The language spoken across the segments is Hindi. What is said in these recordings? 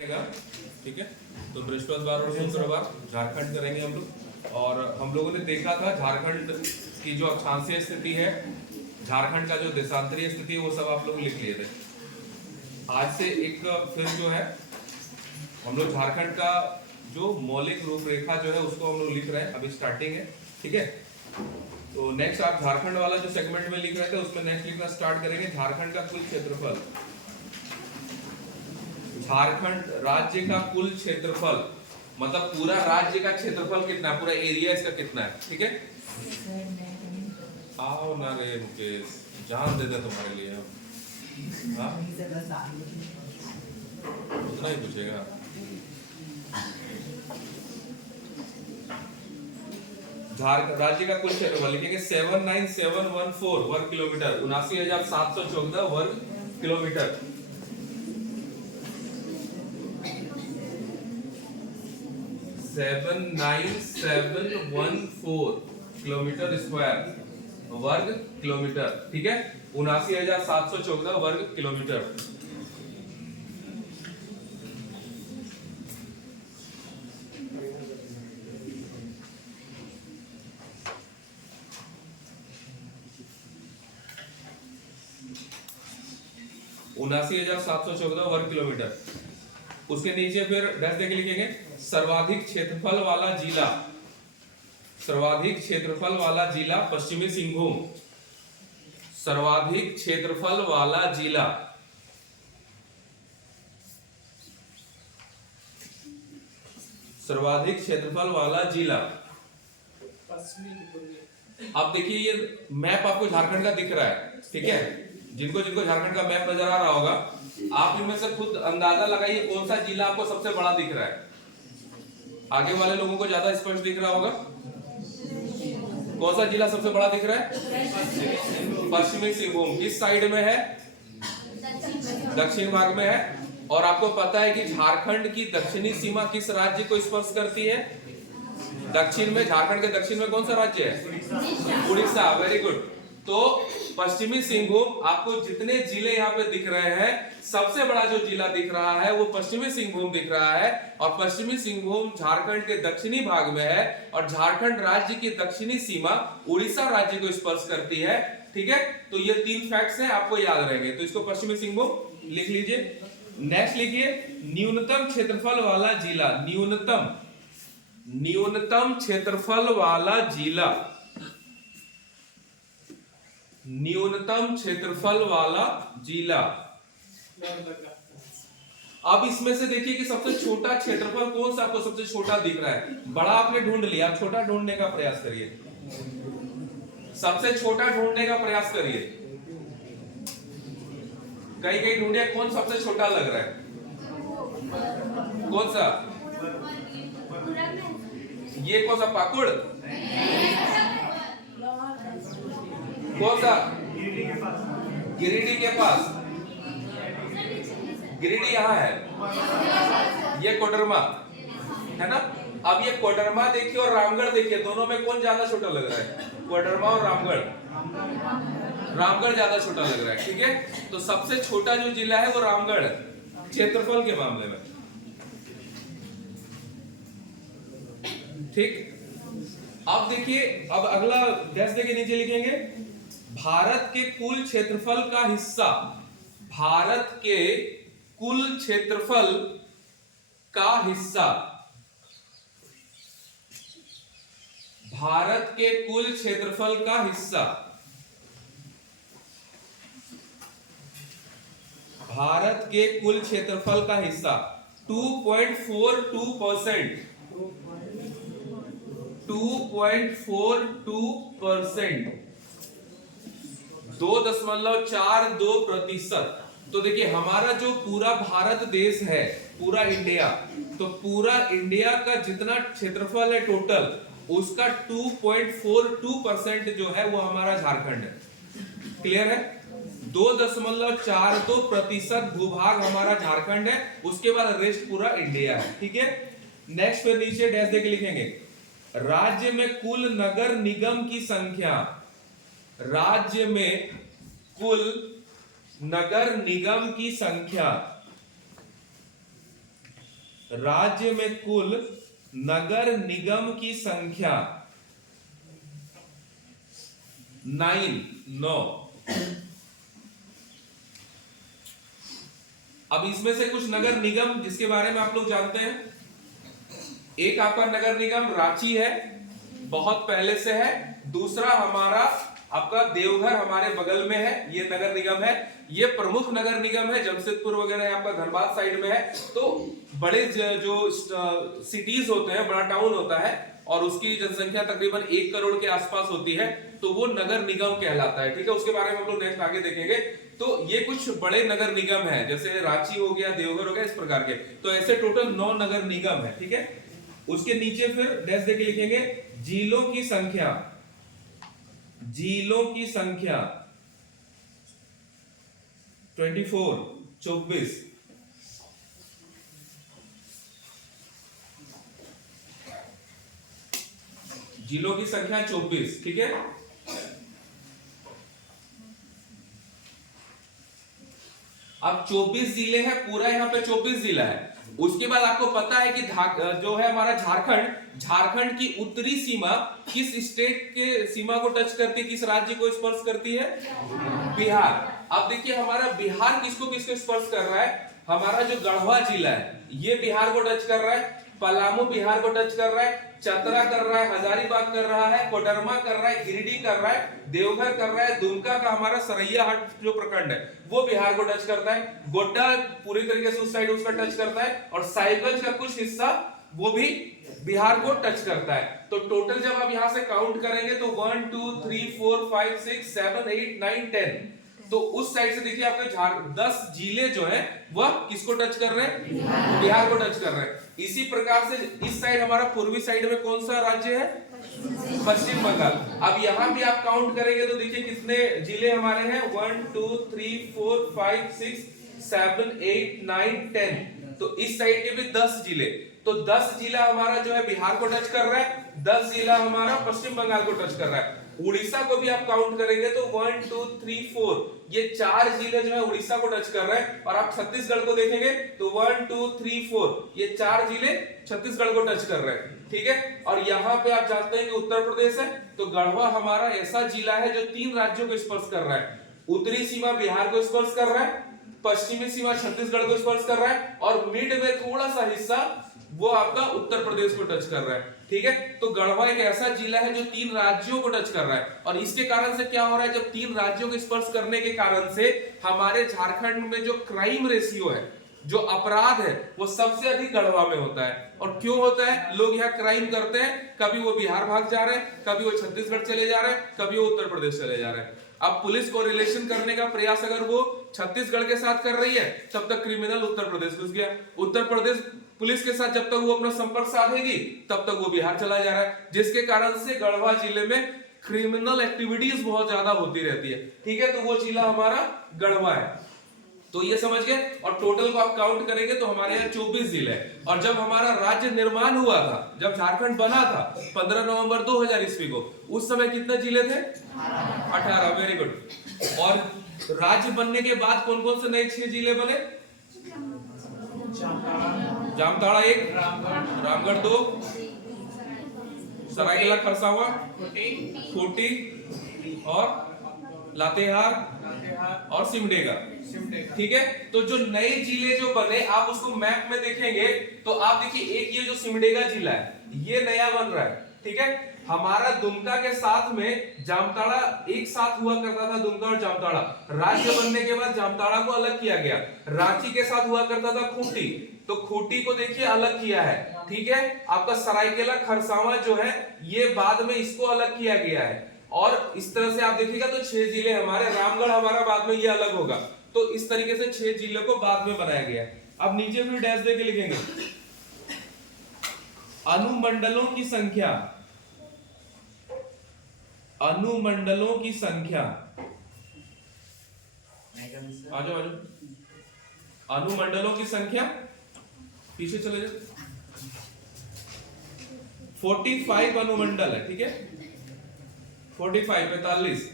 ठीक है। तो बृहस्पतिवार और शुक्रवार झारखंड करेंगे हम लोग। और हम लोगों ने देखा था झारखंड की जो अक्षांशीय स्थिति है, झारखंड का जो देशांतरीय स्थिति है, वो सब आप लोग लिख लिए थे। आज से एक फिर जो है हम लोग झारखंड का जो मौलिक रूपरेखा जो है उसको हम लोग लिख रहे हैं। अभी स्टार्टिंग है, ठीक है। तो नेक्स्ट आप झारखंड वाला जो सेगमेंट में लिख रहे थे उसमें नेक्स्ट लिखना स्टार्ट करेंगे। झारखंड का कुल क्षेत्रफल, झारखंड राज्य का कुल क्षेत्रफल मतलब पूरा राज्य का क्षेत्रफल कितना है, पूरा एरिया इसका कितना है, ठीक है। आओ ना रे मुकेश, जान दे दे तुम्हारे लिए हम। हाँ उतना ही पूछेगा। झारखंड राज्य का कुल क्षेत्रफल लिखेंगे 79714 वर्ग किलोमीटर, 79,714 वर्ग किलोमीटर। 79714 किलोमीटर स्क्वायर वर्ग किलोमीटर, ठीक है। 79,714 वर्ग किलोमीटर। उनासी हजार 714 वर्ग किलोमीटर। उसके नीचे फिर डैश देके लिखेंगे सर्वाधिक क्षेत्रफल वाला जिला, सर्वाधिक क्षेत्रफल वाला जिला पश्चिमी सिंहभूम, सर्वाधिक क्षेत्रफल वाला जिला, सर्वाधिक क्षेत्रफल वाला जिला। अब देखिए ये मैप आपको झारखंड का दिख रहा है, ठीक है। जिनको जिनको झारखंड का मैप नजर आ रहा होगा, आप इनमें से खुद अंदाजा लगाइए कौन सा जिला आपको सबसे बड़ा दिख रहा है। आगे वाले लोगों को ज्यादा स्पष्ट दिख रहा होगा। कौन सा जिला सबसे बड़ा दिख रहा है? पश्चिमी सिंहभूम। किस साइड में है? दक्षिण भाग में है। और आपको पता है कि झारखंड की दक्षिणी सीमा किस राज्य को स्पर्श करती है? दक्षिण में, झारखंड के दक्षिण में कौन सा राज्य है? उड़ीसा। Very good. तो पश्चिमी सिंहभूम, आपको जितने जिले यहाँ पे दिख रहे हैं, सबसे बड़ा जो जिला दिख रहा है वो पश्चिमी सिंहभूम दिख रहा है। और पश्चिमी सिंहभूम झारखंड के दक्षिणी भाग में है और झारखंड राज्य की दक्षिणी सीमा उड़ीसा राज्य को स्पर्श करती है, ठीक है। तो ये 3 फैक्ट्स हैं, आपको याद रहेंगे। तो इसको पश्चिमी सिंहभूम लिख लीजिए। नेक्स्ट लिखिए न्यूनतम क्षेत्रफल वाला जिला, न्यूनतम क्षेत्रफल वाला जिला, न्यूनतम क्षेत्रफल वाला जिला। अब इसमें से देखिए कि सबसे छोटा क्षेत्रफल कौन सा आपको सबसे छोटा दिख रहा है। बड़ा आपने ढूंढ लिया, आप छोटा ढूंढने का प्रयास करिए, सबसे छोटा ढूंढने का प्रयास करिए। कहीं कहीं ढूंढिए कौन सबसे छोटा लग रहा है। कौन सा? ये कौन सा? पाकुड़? कौन सा? गिरिडीह के पास। गिरिडीह यहाँ है, ये कोडरमा है ना। अब ये कोडरमा देखिए और रामगढ़ देखिए, दोनों में कौन ज्यादा छोटा लग रहा है? कोडरमा और रामगढ़, रामगढ़ ज्यादा छोटा लग रहा है, ठीक है। तो सबसे छोटा जो जिला है वो रामगढ़ है क्षेत्रफल के मामले में, ठीक। अब देखिए, अब अगला डैश देके नीचे लिखेंगे भारत के कुल क्षेत्रफल का हिस्सा, भारत के कुल क्षेत्रफल का हिस्सा, भारत के कुल क्षेत्रफल का हिस्सा, भारत के कुल क्षेत्रफल का हिस्सा 2.42%, 2.42%, 2.42%। तो देखिए हमारा जो पूरा भारत देश है, पूरा इंडिया, तो पूरा इंडिया का जितना क्षेत्रफल है टोटल, उसका 2.42% जो है वो हमारा झारखंड है। क्लियर है? 2.42% भूभाग हमारा झारखंड है, उसके बाद रेस्ट पूरा इंडिया है, ठीक है। नेक्स्ट फिर नीचे डैश देके लिखेंगे राज्य में कुल नगर निगम की संख्या, राज्य में कुल नगर निगम की संख्या राज्य में कुल नगर निगम की संख्या 9। अब इसमें से कुछ नगर निगम जिसके बारे में आप लोग जानते हैं, एक आपका नगर निगम रांची है, बहुत पहले से है। दूसरा हमारा आपका देवघर हमारे बगल में है, ये नगर निगम है। ये प्रमुख नगर निगम है, जमशेदपुर वगैरह आपका धनबाद साइड में है। तो बड़े जो सिटीज होते हैं, बड़ा टाउन होता है और उसकी जनसंख्या तकरीबन 1 करोड़ के आसपास होती है, तो वो नगर निगम कहलाता है। ठीक है, उसके बारे में हम लोग नेक्स्ट आगे देखेंगे। तो ये कुछ बड़े नगर निगम है, जैसे रांची हो गया, देवघर हो गया, इस प्रकार के। तो ऐसे टोटल 9 नगर निगम है। ठीक है, उसके नीचे फिर डैश देके लिखेंगे जिलों की संख्या। जिलों की संख्या 24। जिलों की संख्या 24। ठीक है, अब 24 जिले हैं, पूरा यहाँ पे 24 जिला है। उसके बाद आपको पता है कि जो है हमारा झारखंड की उत्तरी सीमा किस स्टेट के सीमा को टच करती है, किस राज्य को स्पर्श करती है? बिहार। अब देखिए हमारा बिहार किसको किसको स्पर्श कर रहा है? हमारा जो गढ़वा जिला है ये बिहार को टच कर रहा है, पलामू बिहार को टच कर रहा है, चतरा कर रहा है, हजारीबाग कर रहा है, कोडरमा कर रहा है, गिरिडीह कर रहा है, देवघर कर रहा है, दुमका का हमारा सरैयाहाट जो प्रखंड है वो बिहार को टच करता है, गोड्डा पूरी तरीके से उस साइड उसका टच करता है, और साहिबगंज का कुछ हिस्सा वो भी बिहार को टच करता है। तो टोटल जब आप यहां से काउंट करेंगे तो 1 2 3 4 5 6 7 8 9 10, तो उस साइड से देखिए आपके 10 जिले जो है वह किसको टच कर रहे हैं? बिहार को टच कर रहे हैं। इसी प्रकार से इस साइड हमारा पूर्वी साइड में कौन सा राज्य है? पश्चिम बंगाल। अब यहां भी आप काउंट करेंगे तो देखिए कितने जिले हमारे हैं? 1 2 3 4 5 6 7 8 9 10, तो इस साइड के भी 10 जिले। तो 10 जिला हमारा जो है बिहार को टच कर रहा है, 10 जिला हमारा पश्चिम बंगाल को टच कर रहा है। उड़ीसा को भी आप काउंट करेंगे तो 1 2 3 4, ये 4 जिले जो है उड़ीसा को टच कर रहे हैं। और आप छत्तीसगढ़ को देखेंगे तो 1 2 3 4, ये 4 जिले छत्तीसगढ़ को टच कर रहे हैं। ठीक है, और यहाँ पे आप जानते हैं कि उत्तर प्रदेश है, तो गढ़वा हमारा ऐसा जिला है जो 3 राज्यों को स्पर्श कर रहा है। उत्तरी सीमा बिहार को स्पर्श कर रहा है, पश्चिमी सीमा छत्तीसगढ़ को स्पर्श कर रहा है, और मिड में थोड़ा सा हिस्सा वो आपका उत्तर प्रदेश को टच कर रहा है। ठीक है, तो गढ़वा एक ऐसा जिला है जो 3 राज्यों को टच कर रहा है। और इसके कारण से क्या हो रहा है? जब 3 राज्यों को स्पर्श करने के कारण से हमारे झारखंड में जो क्राइम रेशियो है, जो अपराध है, वो सबसे अधिक गढ़वा में होता है। और क्यों होता है? लोग यहाँ क्राइम करते हैं, कभी वो बिहार भाग जा रहे हैं, कभी वो छत्तीसगढ़ चले जा रहे हैं, कभी वो उत्तर प्रदेश चले जा रहे हैं। अब पुलिस को रिलेशन करने का प्रयास अगर वो छत्तीसगढ़ के साथ कर रही है, तब तक क्रिमिनल उत्तर प्रदेश घुस गया। उत्तर प्रदेश पुलिस के साथ जब तक वो अपना संपर्क साधेगी तब तक वो बिहार चला जा रहा है, जिसके कारण से गढ़वा जिले में क्रिमिनल एक्टिविटीज बहुत ज्यादा होती रहती है। ठीक है, तो वो जिला हमारा गढ़वा है। तो ये समझ गए। और टोटल को आप काउंट करेंगे तो हमारे यहाँ 24 जिले हैं। और जब हमारा राज्य निर्माण हुआ था, जब झारखंड बना था 15 नवंबर 2000 ईस्वी को, उस समय कितने जिले थे? 18। Very good. और राज्य बनने के बाद कौन कौन से नए 6 जिले बने? जामताड़ा 1, रामगढ़ 2, सरायकेला खरसावा, खूंटी और लातेहार और सिमडेगा। ठीक है, तो जो नए जिले जो बने आप उसको मैप में देखेंगे तो आप देखिए एक ये जो सिमडेगा जिला है ये नया बन रहा है। ठीक है, हमारा दुमका के साथ में जामताड़ा एक साथ हुआ करता था, दुमका और जामताड़ा। राज्य बनने के बाद जामताड़ा को अलग किया गया। रांची के साथ हुआ करता था खूंटी, तो खूंटी को देखिए अलग किया है। ठीक है, आपका सरायकेला खरसावा जो है ये बाद में इसको अलग किया गया है। और इस तरह से आप देखिएगा तो 6 जिले हमारे, रामगढ़ हमारा बाद में ये अलग होगा। तो इस तरीके से 6 जिलों को बाद में बनाया गया है। अब नीचे फिर डैश देके लिखेंगे अनुमंडलों की संख्या। अनुमंडलों की संख्या, आ जाओ। अनुमंडलों की संख्या पीछे चले जाओ। 45 अनुमंडल है। ठीक है, 45।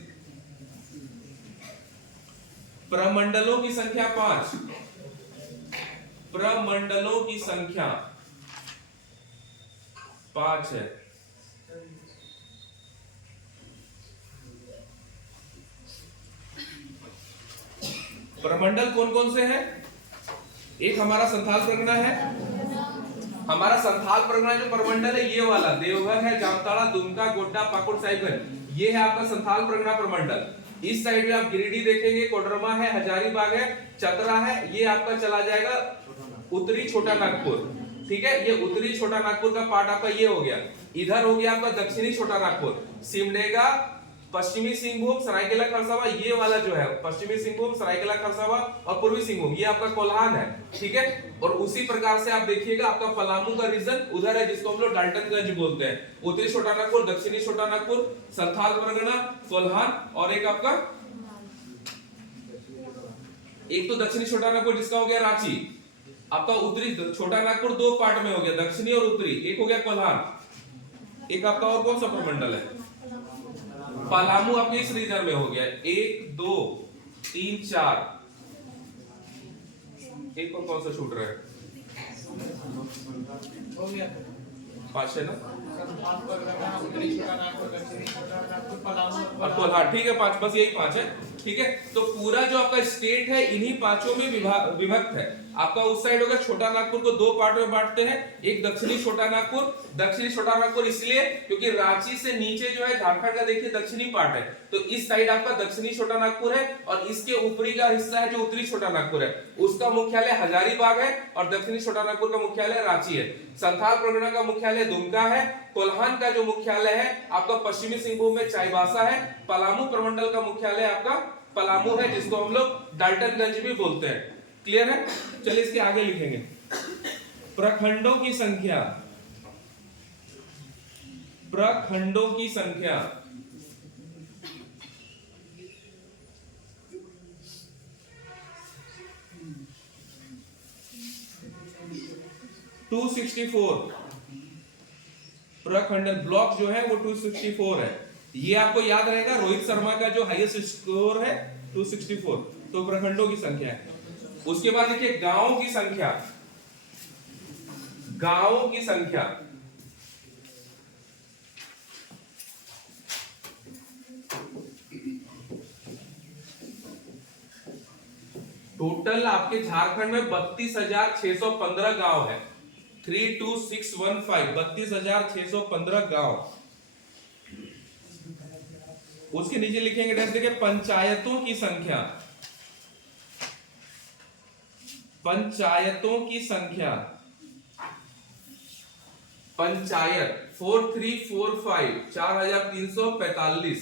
प्रमंडलों की संख्या 5। प्रमंडलों की संख्या 5 है। प्रमंडल कौन कौन से हैं? एक हमारा संथाल परगना है, हमारा संथाल परगना जो प्रमंडल है ये वाला देवघर है, जामताड़ा, दुमका, गोड्डा, पाकुड़, साहिबगंज, ये है आपका संथाल परगना प्रमंडल। इस साइड में आप गिरिडीह देखेंगे, कोडरमा है, हजारीबाग है, चतरा है, ये आपका चला जाएगा उत्तरी छोटा नागपुर। ठीक है, ये उत्तरी छोटा नागपुर का पार्ट आपका ये हो गया। इधर हो गया आपका दक्षिणी छोटा नागपुर, सिमडेगा, पश्चिमी सिंहभूम, सरायकेला खरसावां, ये वाला जो है पश्चिमी सिंहभूम, सरायकेला खरसावां और पूर्वी सिंहभूम, ये आपका कोल्हान है। ठीक है, और उसी प्रकार से आप देखिएगा आपका पलामू का रीजन उधर है, जिसको हम लोग डाल्टनगंज बोलते हैं। उत्तरी छोटा नागपुर, दक्षिणी छोटा नागपुर, संथाल परगना, कोल्हान, और एक आपका एक तो दक्षिणी छोटा नागपुर जिसका हो गया रांची। आपका उत्तरी छोटा नागपुर दो पार्ट में हो गया, दक्षिणी और उत्तरी, एक हो गया कोल्हान। एक आपका और कौन सा प्रमंडल है? पलामू आपके इस रीजन में हो गया, 1 2 3 4। एक और कौन सा छूट रहा है? 5 है ना, और कोल्हान। ठीक है, 5, बस यही 5 है। ठीक है, तो पूरा जो आपका स्टेट है इन्हीं पांचों में विभक्त है। आपका उस साइड होगा छोटा नागपुर को दो पार्ट में बांटते हैं, एक दक्षिणी छोटा नागपुर, दक्षिणी छोटा नागपुर इसलिए क्योंकि रांची से नीचे जो है झारखंड का देखिए दक्षिणी पार्ट है, तो इस साइड आपका दक्षिणी छोटा नागपुर है, और इसके ऊपरी का हिस्सा है जो उत्तरी छोटा नागपुर है, उसका मुख्यालय हजारीबाग है, और दक्षिणी छोटा नागपुर का मुख्यालय रांची है। संथाल परगना का मुख्यालय दुमका है, कोल्हान का जो मुख्यालय है आपका पश्चिमी सिंहभूम में चाईबासा है, पलामू प्रमंडल का मुख्यालय आपका पलामू है, जिसको हम लोग डाल्टनगंज भी बोलते हैं। क्लियर है? चलिए इसके आगे लिखेंगे प्रखंडों की संख्या। प्रखंडों की संख्या 264। प्रखंड ब्लॉक जो है वो 264 है। ये आपको याद रहेगा, रोहित शर्मा का जो हाईएस्ट स्कोर है 264, तो प्रखंडों की संख्या है। उसके बाद देखिए गांवों की संख्या। गांवों की संख्या टोटल आपके झारखंड में 32,615 गांव है। 32615 32,615 गांव। उसके नीचे लिखेंगे डैश देखिए पंचायतों की संख्या। पंचायतों की संख्या पंचायत 4345 4345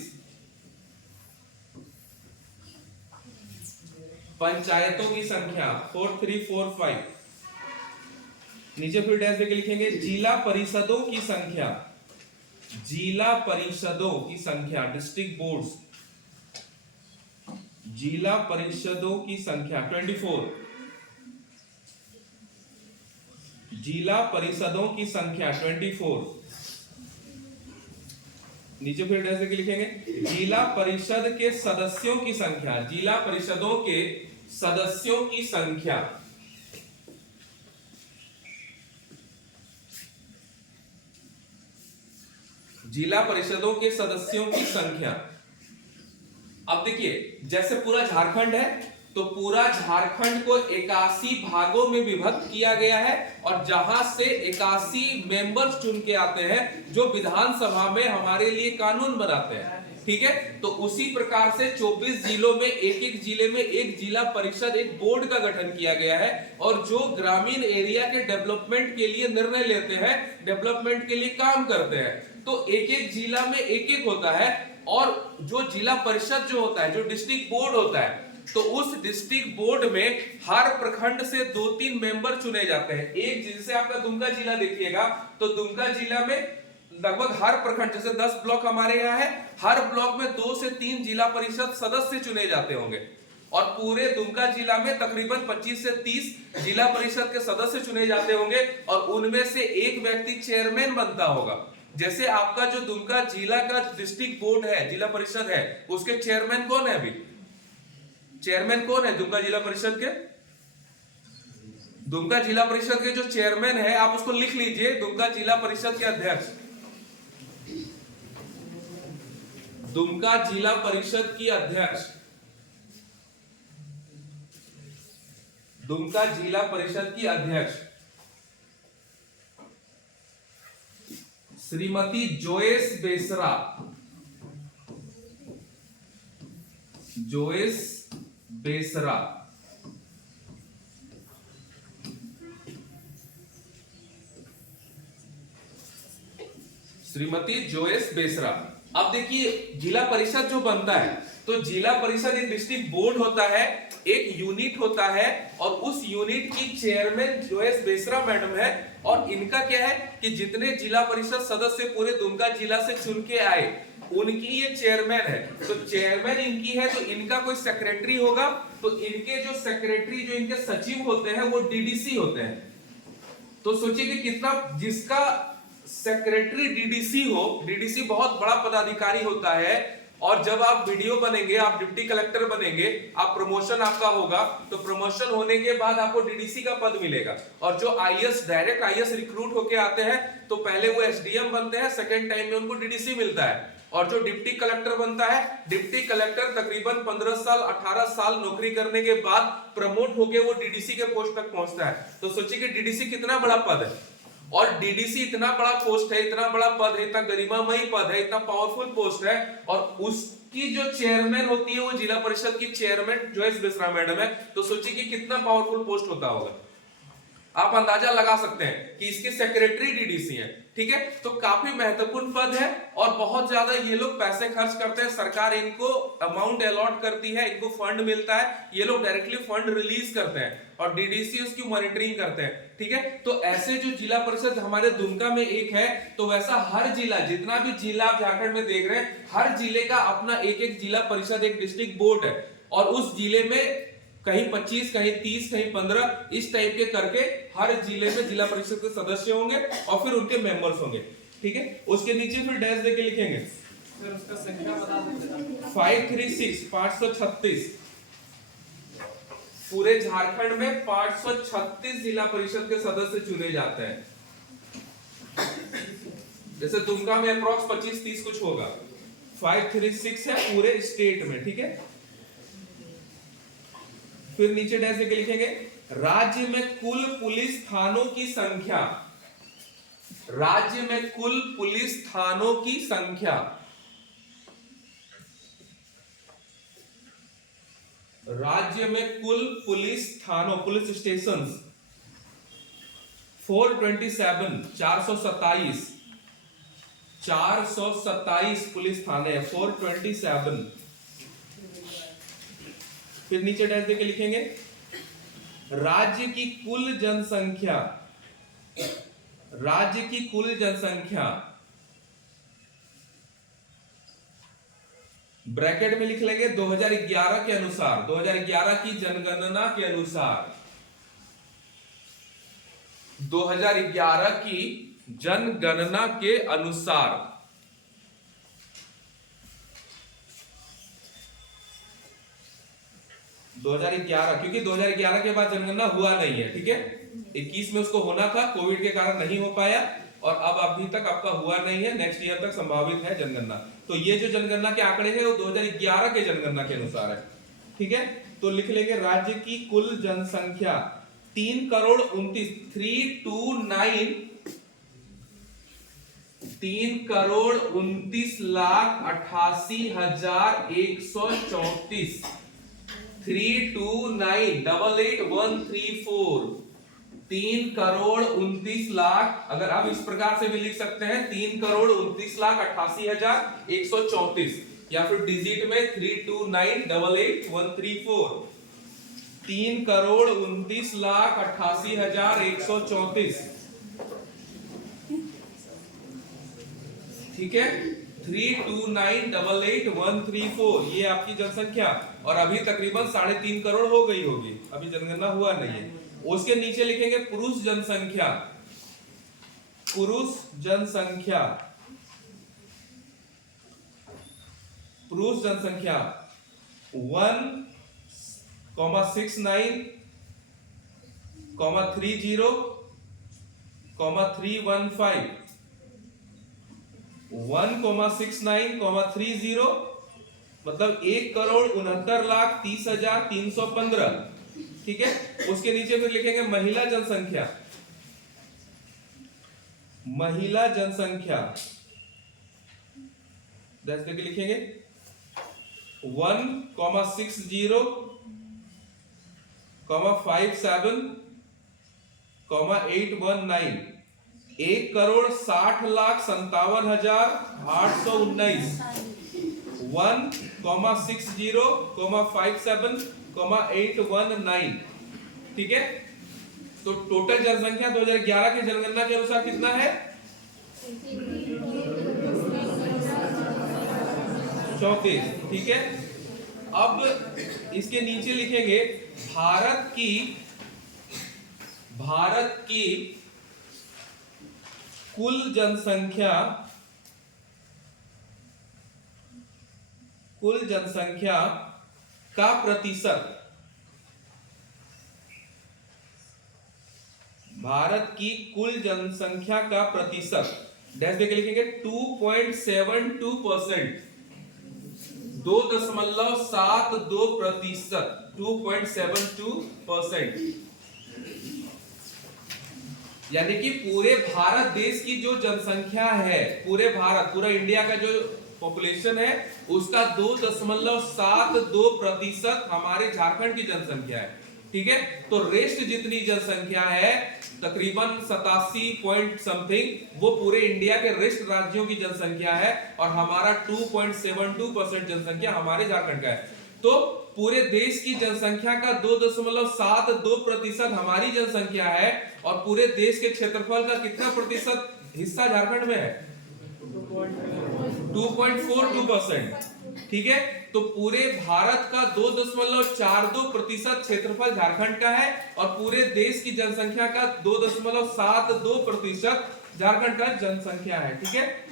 पंचायतों की संख्या 4345। नीचे फिर डैश देके लिखेंगे जिला परिषदों की संख्या। जिला परिषदों की संख्या डिस्ट्रिक्ट बोर्ड्स, जिला परिषदों की संख्या 24। जिला परिषदों की संख्या 24। नीचे फिर डैश देके लिखेंगे जिला परिषद के सदस्यों की संख्या। जिला परिषदों के सदस्यों की संख्या जिला परिषदों के सदस्यों की संख्या। अब देखिए जैसे पूरा झारखंड है तो पूरा झारखंड को 81 भागों में विभक्त किया गया है, और जहां से 81 मेंबर्स चुन के आते हैं जो विधानसभा में हमारे लिए कानून बनाते हैं। ठीक है, तो उसी प्रकार से 24 जिलों में एक एक जिले में एक जिला परिषद एक बोर्ड का गठन किया गया है, और जो ग्रामीण एरिया के डेवलपमेंट के लिए निर्णय लेते हैं, डेवलपमेंट के लिए काम करते हैं। तो एक एक जिला में एक एक होता है, और जो जिला परिषद जो होता है, जो डिस्ट्रिक्ट बोर्ड होता है, तो उस डिस्ट्रिक्ट बोर्ड में हर प्रखंड से 2-3 मेंबर चुने जाते हैं। एक जैसे आपका दुमका जिला देखिएगा तो दुमका जिला में लगभग हर प्रखंड, जैसे 10 ब्लॉक हमारे यहाँ है, हर ब्लॉक में 2 से 3 जिला परिषद सदस्य चुने जाते होंगे, और पूरे दुमका जिला में तकरीबन 25 से 30 जिला परिषद के सदस्य चुने जाते होंगे, और उनमें से एक व्यक्ति चेयरमैन बनता होगा। जैसे आपका जो दुमका जिला का डिस्ट्रिक्ट बोर्ड है, जिला परिषद है, उसके चेयरमैन कौन है? अभी चेयरमैन कौन है दुमका जिला परिषद के? दुमका जिला परिषद के जो चेयरमैन है आप उसको लिख लीजिए, दुमका जिला परिषद के अध्यक्ष, दुमका जिला परिषद की अध्यक्ष, दुमका जिला परिषद की अध्यक्ष Shrimati Joyce Besra, Joyce Besra. Shrimati Joyce Besra. अब देखिए जिला परिषद जो बनता है, तो जिला परिषद एक डिस्ट्रिक्ट बोर्ड होता है, एक यूनिट होता है, और उस यूनिट की चेयरमैन जोयस बेसरा मैडम है। और इनका क्या है कि जितने जिला परिषद सदस्य पूरे दुमका जिला से चुन के आए उनकी ये चेयरमैन है। तो चेयरमैन इनकी है, तो इनका कोई सेक्रेटरी होगा, तो इनके जो सेक्रेटरी, जो इनके सचिव होते हैं वो डीडीसी होते हैं। तो सोचिए कि कितना, जिसका सेक्रेटरी डीडीसी हो, डीडीसी बहुत बड़ा पदाधिकारी होता है। और जब आप वीडियो बनेंगे, आप डिप्टी कलेक्टर बनेंगे, आप प्रमोशन आपका होगा, तो प्रमोशन होने के बाद आपको डीडीसी का पद मिलेगा। और जो आईएएस, डायरेक्ट आईएएस रिक्रूट होके आते हैं, तो पहले वो एसडीएम बनते हैं, सेकेंड टाइम में उनको डीडीसी मिलता है। और जो डिप्टी कलेक्टर बनता है, डिप्टी कलेक्टर तकरीबन 15 साल 18 साल नौकरी करने के बाद प्रमोट होके वो डीडीसी के पोस्ट तक पहुंचता है। तो सोचिए कि डीडीसी कितना बड़ा पद है, और डीडीसी इतना बड़ा पोस्ट है, इतना बड़ा पद है, इतना गरिमामयी पद है, इतना पावरफुल पोस्ट है। और उसकी जो चेयरमैन होती है वो जिला परिषद की चेयरमैन जोयस बेसरा मैडम है। तो सोचिए कि कितना पावरफुल पोस्ट होता होगा। आप अंदाजा लगा सकते हैं कि इसके सेक्रेटरी डीडीसी हैं, ठीक है। तो काफी महत्वपूर्ण पद है, और बहुत ज्यादा ये लोग पैसे खर्च करते हैं, सरकार इनको अमाउंट अलॉट करती है, इनको फंड मिलता है, ये लोग डायरेक्टली फंड रिलीज करते हैं, और डीडीसी उसकी मॉनिटरिंग करते हैं, ठीक है। तो ऐसे जो जिला परिषद हमारे दुमका में एक है, तो वैसा हर जिला, जितना भी जिला आप झारखंड में देख रहे हैं, हर जिले का अपना एक एक जिला परिषद, एक डिस्ट्रिक्ट बोर्ड है। और उस जिले में कहीं 25, कहीं 30, कहीं 15, इस टाइप के करके हर जिले में जिला परिषद के सदस्य होंगे, और फिर उनके मेंबर्स होंगे, ठीक है। उसके नीचे फिर डैश देके लिखेंगे, फिर उसका संख्या बता दीजिए। 536, 536। पूरे झारखंड में 536 जिला परिषद के सदस्य चुने जाते हैं। जैसे दुमका में अप्रॉक्स 25-30 कुछ होगा, 536 है पूरे स्टेट में, ठीक है। फिर नीचे डैश देके लिखेंगे, राज्य में कुल पुलिस थानों की संख्या, राज्य में कुल पुलिस थानों की संख्या, राज्य में कुल पुलिस थानों, पुलिस स्टेशन 427, 427, 427 पुलिस थाने, 427। फिर नीचे डैश देके लिखेंगे, राज्य की कुल जनसंख्या, राज्य की कुल जनसंख्या, ब्रैकेट में लिख लेंगे 2011 के अनुसार, 2011 की जनगणना के अनुसार, 2011 की जनगणना के अनुसार। दो 2011, क्योंकि 2011 के बाद जनगणना हुआ नहीं है, ठीक है। 21 में उसको होना था, कोविड के कारण नहीं हो पाया, और अब अभी तक आपका हुआ नहीं है, नेक्स्ट ईयर तक संभावित है जनगणना। तो ये जो जनगणना के आंकड़े हैं वो 2011 के जनगणना के अनुसार है, ठीक है। तो लिख लेंगे, राज्य की कुल जनसंख्या 3,29,329 3,29,88,134 329,88,134 3,29,00,000। अगर आप इस प्रकार से भी लिख सकते हैं, 3,29,88,134, या फिर डिजिट में 329,88,134, 3,29,88,134, ठीक है। 329,88,134 ये आपकी जनसंख्या, और अभी तकरीबन 3.5 करोड़ हो गई होगी, अभी जनगणना हुआ नहीं है। उसके नीचे लिखेंगे पुरुष जनसंख्या, पुरुष जनसंख्या, पुरुष जनसंख्या 1,69,1,69 30, 315, 1,69,30, मतलब 1,69,30,315। ठीक है, उसके नीचे फिर लिखेंगे महिला जनसंख्या। महिला जनसंख्या जैसे कि लिखेंगे 1,60, 57, 819, 1,60,57,819, 1,60, 57, 819। ठीक है, तो टोटल जनसंख्या 2011 की जनगणना के अनुसार कितना है? 34। ठीक है, अब इसके नीचे लिखेंगे भारत की कुल जनसंख्या का प्रतिशत। भारत की कुल जनसंख्या का प्रतिशत डैश देके लिखेंगे 2.72%, 2.72%, 2.72%। यानी कि पूरे भारत देश की जो जनसंख्या है, पूरा इंडिया का जो पॉपुलेशन है उसका 2.72% हमारे झारखंड की जनसंख्या है। ठीक है, तो रेस्ट जितनी जनसंख्या है तकरीबन 87 पॉइंट समथिंग, वो पूरे इंडिया के रेस्ट राज्यों की जनसंख्या है और हमारा 2.72% जनसंख्या हमारे झारखंड का है। तो पूरे देश की जनसंख्या का 2.72% हमारी जनसंख्या है और पूरे देश के क्षेत्रफल का कितना प्रतिशत हिस्सा झारखंड में है? 2.42%। ठीक है, तो पूरे भारत का 2.42% क्षेत्रफल झारखंड का है और पूरे देश की जनसंख्या का 2.72% झारखंड का जनसंख्या है। ठीक है,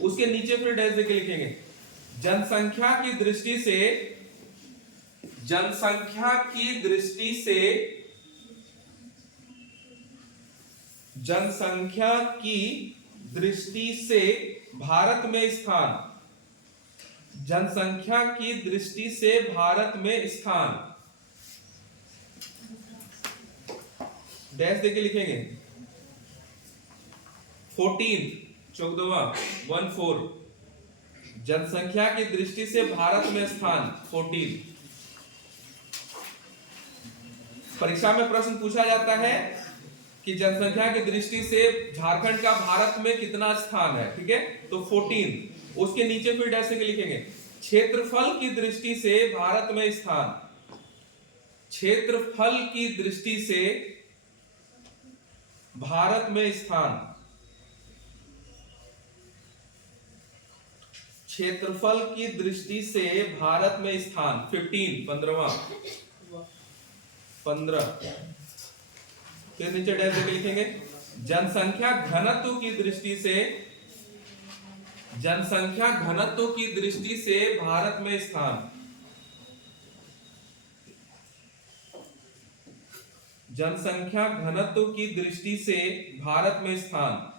उसके नीचे फिर डैश देके लिखेंगे जनसंख्या की दृष्टि से भारत में स्थान। जनसंख्या की दृष्टि से भारत में स्थान डैश देके लिखेंगे 14 जनसंख्या की दृष्टि से भारत में स्थान 14। परीक्षा में प्रश्न पूछा जाता है कि जनसंख्या की दृष्टि से झारखंड का भारत में कितना स्थान है। ठीक है, तो 14। उसके नीचे फिर डैश के लिखेंगे क्षेत्रफल की दृष्टि से भारत में स्थान। क्षेत्रफल की दृष्टि से भारत में स्थान। क्षेत्रफल की दृष्टि से भारत में स्थान 15। फिर नीचे डैश देके लिखेंगे जनसंख्या घनत्व की दृष्टि से भारत में स्थान। जनसंख्या घनत्व की दृष्टि से भारत में स्थान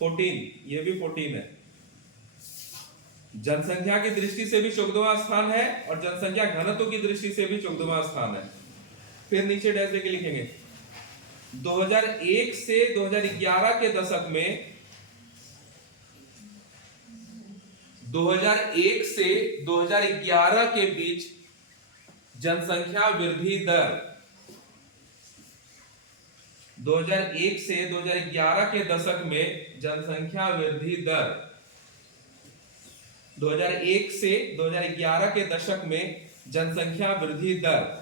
14। ये भी 14 है। जनसंख्या की दृष्टि से भी 14वां स्थान है और जनसंख्या घनत्व की दृष्टि से भी 14वां स्थान है। फिर नीचे डैश देके लिखेंगे 2001 से 2011 के दशक में 2001 से 2011 के बीच जनसंख्या वृद्धि दर। 2001 से 2011 के दशक में जनसंख्या वृद्धि दर। 2001 से 2011 के दशक में जनसंख्या वृद्धि दर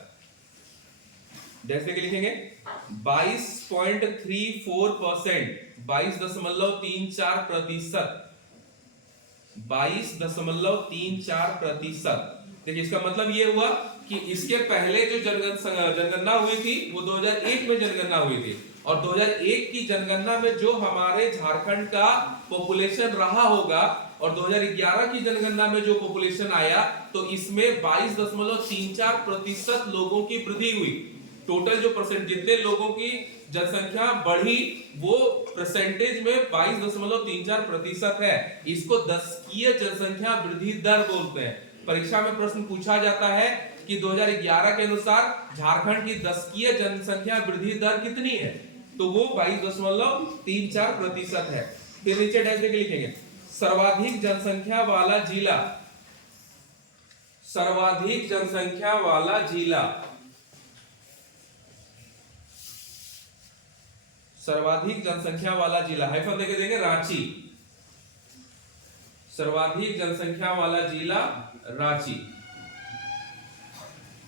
जैसे कि लिखेंगे 22.34%, 22.34%, 22.34%। देखिए इसका मतलब ये हुआ कि इसके पहले जो जनगणना हुई थी वो 2001 में जनगणना हुई थी और 2001 की जनगणना में जो हमारे झारखंड का पॉपुलेशन रहा होगा और 2011 की जनगणना में जो पॉपुलेशन आया तो इसमें 22.34% लोगों की वृद्धि हुई। टोटल जो परसेंट जितने लोगों की जनसंख्या बढ़ी वो परसेंटेज में 22.34% है। इसको दशकीय जनसंख्या वृद्धि दर बोलते हैं। परीक्षा में प्रश्न पूछा जाता है कि 2011 के अनुसार झारखंड की दशकीय जनसंख्या वृद्धि दर कितनी है, तो वो 22.34% है। फिर नीचे डैश देके लिखेंगे सर्वाधिक जनसंख्या वाला जिला, सर्वाधिक जनसंख्या वाला जिला, सर्वाधिक जनसंख्या वाला जिला हाइफन देके देंगे रांची, सर्वाधिक जनसंख्या वाला जिला रांची।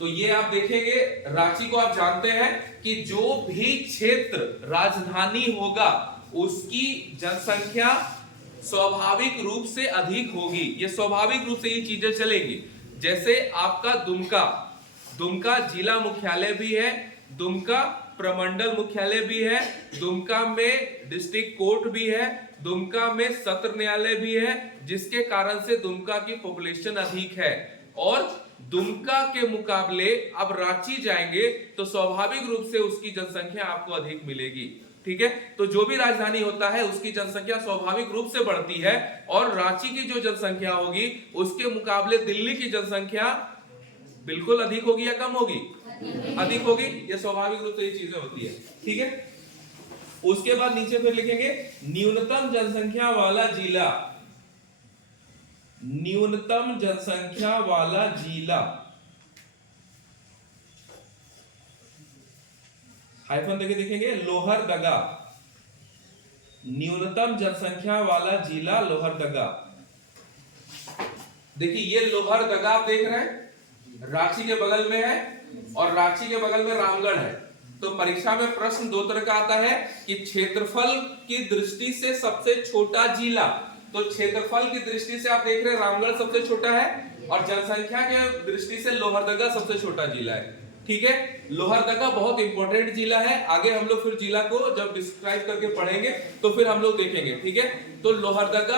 तो ये आप देखेंगे रांची को आप जानते हैं कि जो भी क्षेत्र राजधानी होगा उसकी जनसंख्या स्वाभाविक रूप से अधिक होगी। ये स्वाभाविक रूप से ये चीजें चलेगी। जैसे आपका दुमका, दुमका जिला मुख्यालय भी है, दुमका प्रमंडल मुख्यालय भी है, दुमका में डिस्ट्रिक्ट कोर्ट भी है, दुमका में सत्र न्यायालय भी है, जिसके कारण से दुमका की पॉपुलेशन अधिक है। और दुमका के मुकाबले अब रांची जाएंगे तो स्वाभाविक रूप से उसकी जनसंख्या आपको अधिक मिलेगी। ठीक है, तो जो भी राजधानी होता है उसकी जनसंख्या स्वाभाविक रूप से बढ़ती है और रांची की जो जनसंख्या होगी उसके मुकाबले दिल्ली की जनसंख्या बिल्कुल अधिक होगी या कम होगी? अधिक होगी। ये स्वाभाविक रूप से ये चीजें होती है। ठीक है, उसके बाद नीचे फिर लिखेंगे न्यूनतम जनसंख्या वाला जिला, न्यूनतम जनसंख्या वाला जिला हाइफन देके देखेंगे लोहरदगा, न्यूनतम जनसंख्या वाला जिला लोहरदगा। देखिए ये लोहरदगा आप देख रहे हैं रांची के बगल में है और रांची के बगल में रामगढ़ है। तो परीक्षा में प्रश्न दो तरह का आता है कि क्षेत्रफल की दृष्टि से सबसे छोटा जिला, तो क्षेत्रफल की दृष्टि से आप देख रहे हैं रामगढ़ सबसे छोटा है और जनसंख्या के दृष्टि से लोहरदगा सबसे छोटा जिला है। ठीक है, लोहरदगा बहुत इंपॉर्टेंट जिला है। आगे हम लोग फिर जिला को जब डिस्क्राइब करके पढ़ेंगे तो फिर हम लोग देखेंगे। ठीक है, तो लोहरदगा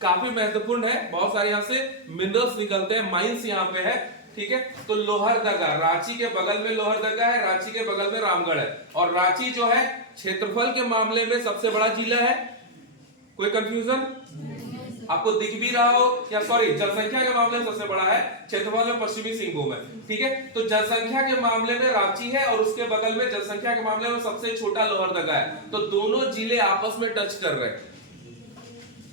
काफी महत्वपूर्ण है, बहुत सारे यहाँ से मिनरल्स निकलते हैं, माइंस यहाँ पे है। ठीक है, तो लोहरदगा रांची के बगल में लोहरदगा है, रांची के बगल में रामगढ़ है और रांची जो है क्षेत्रफल के मामले में सबसे बड़ा जिला है। कोई कंफ्यूजन आपको दिख भी रहा हो या सॉरी जनसंख्या के मामले में सबसे बड़ा है, क्षेत्रफल में पश्चिमी सिंहभूम है। ठीक है, तो जनसंख्या के मामले में रांची है और उसके बगल में जनसंख्या के मामले में सबसे छोटा लोहरदगा है। तो दोनों जिले आपस में टच कर रहे हैं,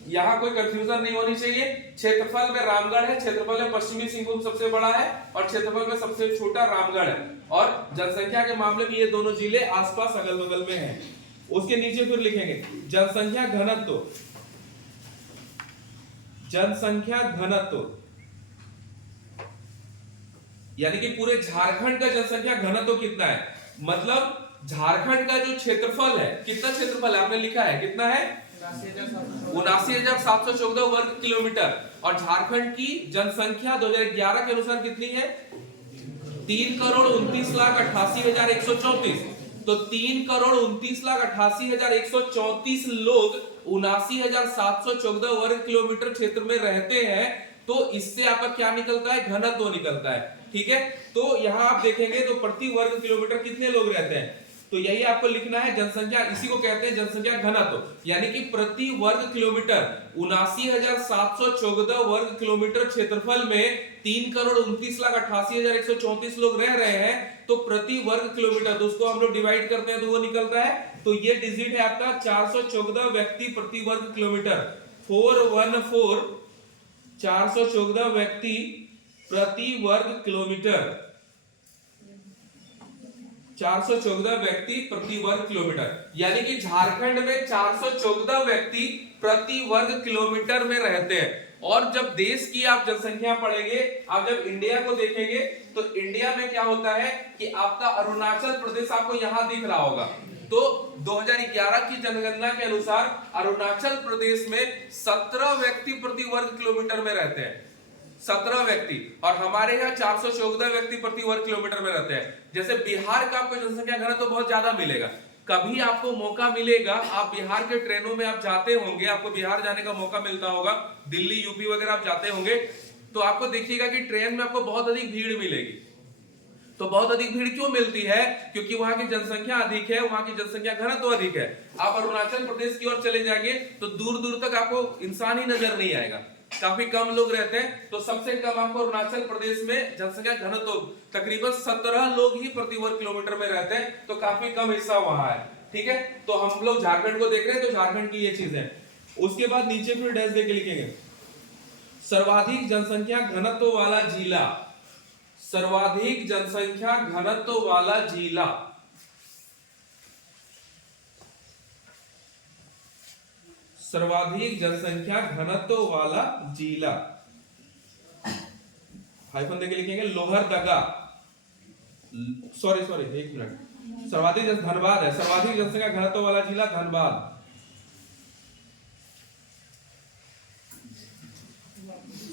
यहां कोई कंफ्यूजन नहीं होनी चाहिए। क्षेत्रफल में रामगढ़ है, क्षेत्रफल में पश्चिमी सिंहभूम सबसे बड़ा है और क्षेत्रफल में सबसे छोटा रामगढ़ है और जनसंख्या के मामले में ये दोनों जिले आसपास अगल बगल में हैं। उसके नीचे फिर लिखेंगे जनसंख्या घनत्व, जनसंख्या घनत्व यानी कि पूरे झारखंड का जनसंख्या घनत्व कितना है, मतलब झारखंड का जो क्षेत्रफल है, कितना क्षेत्रफल है आपने लिखा है, कितना है 79,714 वर्ग किलोमीटर और झारखंड की जनसंख्या 2011 के अनुसार कितनी है 3,29,88,134। तो 3,29,88,134 लोग 79,714 वर्ग किलोमीटर क्षेत्र में रहते हैं। तो इससे आपका क्या निकलता है, घनत्व निकलता है। ठीक है, तो यहां आप देखेंगे तो प्रति वर्ग किलोमीटर कितने लोग रहते हैं, तो यही आपको लिखना है जनसंख्या, इसी को कहते हैं जनसंख्या घनत्व, यानी कि प्रति वर्ग किलोमीटर 79,714 वर्ग किलोमीटर क्षेत्रफल में 3,29,88,134 लोग रह रहे हैं। तो प्रति वर्ग किलोमीटर तो उसको हम लोग डिवाइड करते हैं तो वो निकलता है, तो ये डिजिट है आपका 414 व्यक्ति प्रति वर्ग किलोमीटर, 414 414 व्यक्ति प्रति वर्ग किलोमीटर, 414 व्यक्ति प्रति वर्ग किलोमीटर, यानी कि झारखंड में 414 व्यक्ति प्रति वर्ग किलोमीटर में रहते हैं। और जब देश की आप जनसंख्या पढ़ेंगे, आप जब इंडिया को देखेंगे तो इंडिया में क्या होता है कि आपका अरुणाचल प्रदेश आपको यहां दिख रहा होगा। तो 2011 की जनगणना के अनुसार अरुणाचल प्रदेश में 17 व्यक्ति प्रति वर्ग किलोमीटर में रहते हैं, 17 व्यक्ति, और हमारे यहाँ 414 व्यक्ति प्रति वर्ग किलोमीटर में रहते हैं। जैसे बिहार का आपको जनसंख्या घनत्व तो बहुत ज्यादा मिलेगा। कभी आपको मौका मिलेगा, आप बिहार के ट्रेनों में आप जाते होंगे, आपको बिहार जाने का मौका मिलता होगा, दिल्ली यूपी वगैरह आप जाते होंगे, तो आपको देखिएगा कि ट्रेन में आपको बहुत अधिक भीड़ मिलेगी। तो बहुत अधिक भीड़ क्यों मिलती है? क्योंकि वहां की जनसंख्या अधिक है, वहां की जनसंख्या घनत्व अधिक है। आप अरुणाचल प्रदेश की ओर चले जाएंगे तो दूर दूर तक आपको इंसान ही नजर नहीं आएगा, काफी कम लोग रहते हैं। तो सबसे कम आपको अरुणाचल प्रदेश में जनसंख्या घनत्व तकरीबन 17 लोग ही प्रति वर्ग किलोमीटर में रहते हैं, तो काफी कम हिस्सा वहां है। ठीक है, तो हम लोग झारखंड को देख रहे हैं, तो झारखंड की ये चीज है। उसके बाद नीचे फिर डैश देके लिखेंगे सर्वाधिक जनसंख्या घनत्व वाला जिला, सर्वाधिक जनसंख्या घनत्व वाला जिला। सर्वाधिक जनसंख्या घनत्व वाला जिला, हाइफन देके लिखेंगे लोहरदगा, सॉरी एक मिनट, सर्वाधिक धनबाद है, सर्वाधिक जनसंख्या घनत्व वाला जिला धनबाद।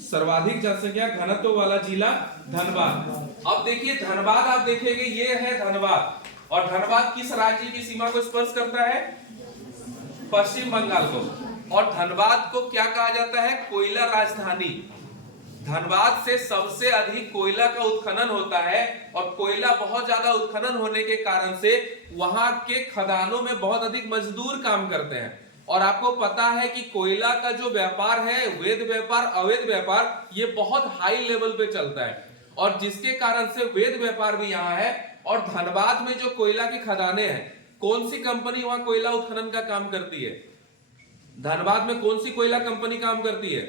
सर्वाधिक जनसंख्या घनत्व वाला जिला धनबाद। अब देखिए धनबाद, आप देखेंगे ये है धनबाद, और धनबाद किस राज्य की सीमा को स्पर्श करता है? पश्चिम बंगाल को। और धनबाद को क्या कहा जाता है? कोयला राजधानी। धनबाद से सबसे अधिक कोयला का उत्खनन होता है, और कोयला बहुत ज्यादा उत्खनन होने के कारण से वहां के खदानों में बहुत अधिक मजदूर काम करते हैं। और आपको पता है कि कोयला का जो व्यापार है, वैध व्यापार, अवैध व्यापार, ये बहुत हाई लेवल पे चलता है, और जिसके कारण से वैध व्यापार भी यहाँ है। और धनबाद में जो कोयला की खदानें हैं, कौन सी कंपनी वहां कोयला उत्खनन का काम करती है? धनबाद में कौन सी कोयला कंपनी काम करती है?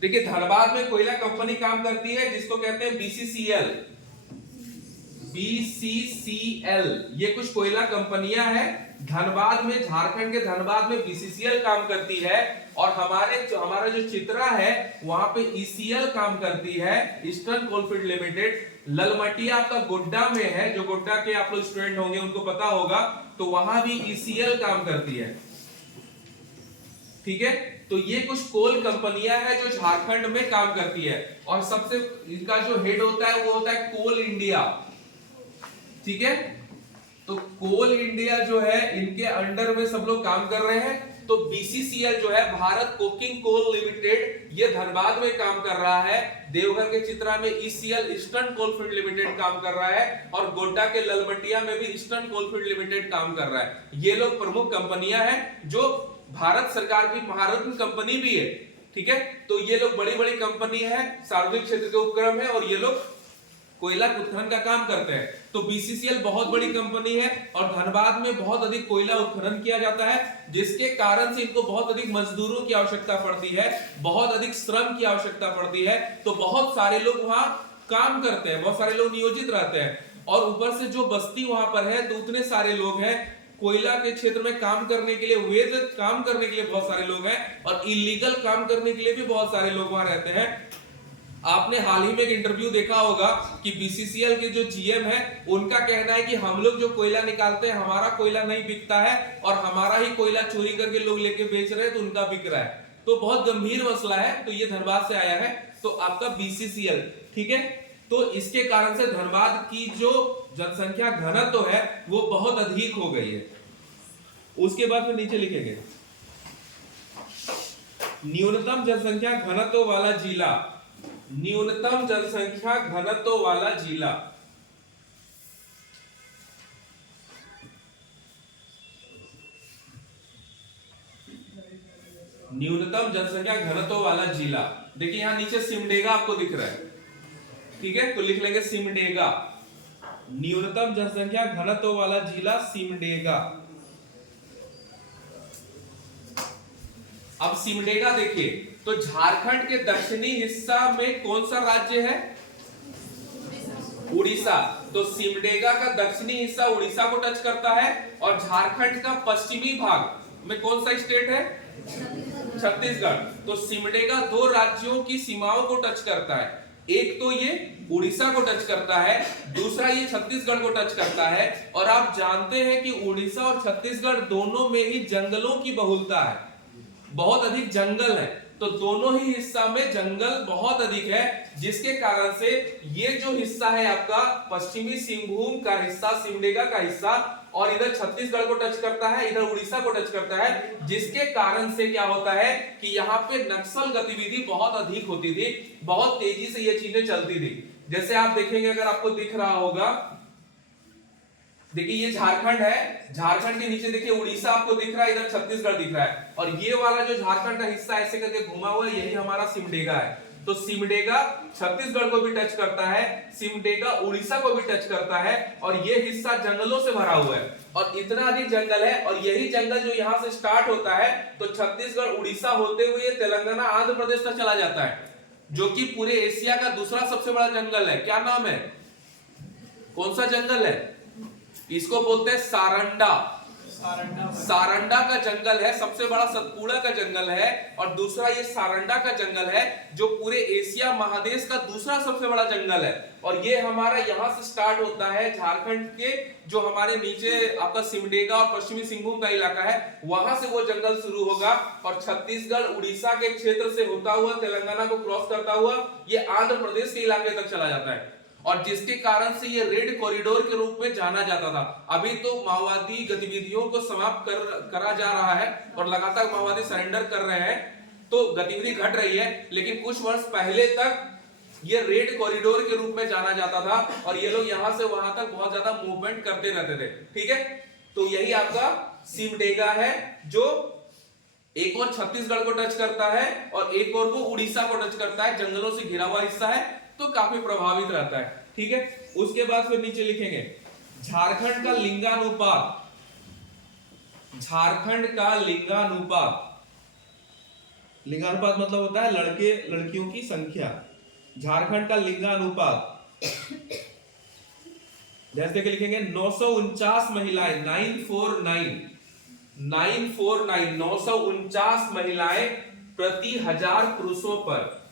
देखिए धनबाद में कोयला कंपनी काम करती है जिसको कहते हैं बीसीसीएल। बीसीसीएल ये कुछ कोयला कंपनियां हैं धनबाद में, झारखंड के धनबाद में बीसीसीएल काम करती है। और हमारा जो चित्रा है वहां पे ईसीएल काम करती है, ईस्टर्न कोलफील्ड लिमिटेड। ललमटिया आपका गोड्डा में है, जो गोड्डा के आप लोग स्टूडेंट होंगे उनको पता होगा, तो वहां भी ईसीएल काम करती है। ठीक है, तो ये कुछ कोल कंपनियां हैं जो झारखंड में काम करती है, और सबसे इनका जो हेड होता है वो होता है कोल इंडिया। ठीक है, तो कोल इंडिया जो है इनके अंडर में सब लोग काम कर रहे हैं। तो बीसीसीएल जो है भारत कोकिंग कोल लिमिटेड, ये धनबाद में काम कर रहा है। देवघर के चित्रा में ईसीएल ईस्टर्न कोलफील्ड लिमिटेड काम कर रहा है, और गोड्डा के ललमटिया में भी ईस्टर्न कोलफील्ड लिमिटेड काम कर रहा है। ये लोग प्रमुख कंपनियां हैं जो भारत सरकार की महारत्न कंपनी भी है। ठीक है, तो ये लोग बड़ी बड़ी कंपनी है, सार्वजनिक क्षेत्र के उपक्रम है, और ये लोग कोयला उत्खनन का काम करते हैं। तो बीसीसीएल बहुत बड़ी कंपनी है, और धनबाद में बहुत अधिक कोयला उत्खनन किया जाता है, जिसके कारण से इनको बहुत अधिक मजदूरों की आवश्यकता पड़ती है, बहुत अधिक श्रम की आवश्यकता पड़ती है। तो बहुत सारे लोग वहां काम करते हैं, बहुत सारे लोग नियोजित रहते हैं, और ऊपर से जो बस्ती वहां पर है तो उतने सारे लोग हैं। कोयला के क्षेत्र में काम करने के लिए, वैध काम करने के लिए बहुत सारे लोग हैं, और इलीगल काम करने के लिए भी बहुत सारे लोग वहां रहते हैं। आपने हाल ही में एक इंटरव्यू देखा होगा कि बीसीसीएल के जो जीएम है उनका कहना है कि हम लोग जो कोयला निकालते हैं, हमारा कोयला नहीं बिकता है, और हमारा ही कोयला चोरी करके लोग लेके बेच रहे हैं, तो उनका बिक रहा है। तो बहुत गंभीर मसला है। तो ये धनबाद से आया है, तो आपका बीसीसीएल। ठीक है, तो इसके कारण से धनबाद की जो जनसंख्या घनत्व है वो बहुत अधिक हो गई है। उसके बाद फिर नीचे लिखेंगे न्यूनतम जनसंख्या घनत्व वाला जिला, न्यूनतम जनसंख्या घनत्व वाला जिला। न्यूनतम जनसंख्या घनत्व वाला जिला, देखिए यहां नीचे सिमडेगा आपको दिख रहा है। ठीक है, तो लिख लेंगे सिमडेगा, न्यूनतम जनसंख्या घनत्व वाला जिला सिमडेगा। अब सिमडेगा देखिए, तो झारखंड के दक्षिणी हिस्सा में कौन सा राज्य है? उड़ीसा। तो सिमडेगा का दक्षिणी हिस्सा उड़ीसा को टच करता है, और झारखंड का पश्चिमी भाग में कौन सा स्टेट है? छत्तीसगढ़। तो सिमडेगा दो राज्यों की सीमाओं को टच करता है, एक तो ये उड़ीसा को टच करता है, दूसरा ये छत्तीसगढ़ को टच करता है। और आप जानते हैं कि उड़ीसा और छत्तीसगढ़ दोनों में ही जंगलों की बहुलता है, बहुत अधिक जंगल है। तो दोनों ही हिस्सा में जंगल बहुत अधिक है, जिसके कारण से ये जो हिस्सा है आपका पश्चिमी सिंहभूम का हिस्सा, सिमडेगा का हिस्सा, और इधर छत्तीसगढ़ को टच करता है, इधर उड़ीसा को टच करता है, जिसके कारण से क्या होता है कि यहाँ पे नक्सल गतिविधि बहुत अधिक होती थी, बहुत तेजी से ये चीजें चलती थी। जैसे आप देखेंगे, अगर आपको दिख रहा होगा, देखिए ये झारखंड है, झारखंड के नीचे देखिए उड़ीसा आपको दिख रहा है, इधर छत्तीसगढ़ दिख रहा है, और ये वाला जो झारखंड का हिस्सा ऐसे करके घुमा हुआ है, यही हमारा सिमडेगा है। तो सिमडेगा छत्तीसगढ़ को भी टच करता है, सिमडेगा उड़ीसा को भी टच करता है, और ये हिस्सा जंगलों से भरा हुआ है, और इतना अधिक जंगल है, और यही जंगल जो यहाँ से स्टार्ट होता है तो छत्तीसगढ़ उड़ीसा होते हुए तेलंगाना आंध्र प्रदेश तक चला जाता है, जो कि पूरे एशिया का दूसरा सबसे बड़ा जंगल है। क्या नाम है, कौन सा जंगल है? इसको बोलते हैं सारंडा। सारंडा का जंगल है, सबसे बड़ा सतपुड़ा का जंगल है, और दूसरा ये सारंडा का जंगल है, जो पूरे एशिया महादेश का दूसरा सबसे बड़ा जंगल है। और ये हमारा यहाँ से स्टार्ट होता है झारखंड के, जो हमारे नीचे आपका सिमडेगा और पश्चिमी सिंहभूम का इलाका है, वहां से वो जंगल शुरू होगा, और छत्तीसगढ़ उड़ीसा के क्षेत्र से होता हुआ तेलंगाना को क्रॉस करता हुआ ये आंध्र प्रदेश के इलाके तक चला जाता है, और जिसके कारण से ये रेड कॉरिडोर के रूप में जाना जाता था। अभी तो माओवादी गतिविधियों को समाप्त करा जा रहा है, और लगातार माओवादी सरेंडर कर रहे हैं, तो गतिविधि घट रही है, लेकिन कुछ वर्ष पहले तक ये रेड कॉरिडोर के रूप में जाना जाता था, और ये लोग यहां से वहां तक बहुत ज्यादा मूवमेंट करते रहते थे। ठीक है, तो यही आपका सिमडेगा है, जो एक और छत्तीसगढ़ को टच करता है और एक और वो उड़ीसा को टच करता है, जंगलों से घिरा हुआ हिस्सा है, तो काफी प्रभावित रहता है। ठीक है, उसके बाद फिर नीचे लिखेंगे झारखंड का लिंगानुपात। झारखंड का लिंगानुपात, लिंगानुपात मतलब होता है लड़के लड़कियों की संख्या। झारखंड का लिंगानुपात जैसे कि लिखेंगे 949 महिलाएं, 949 महिलाएं प्रति 1000 पुरुषों पर,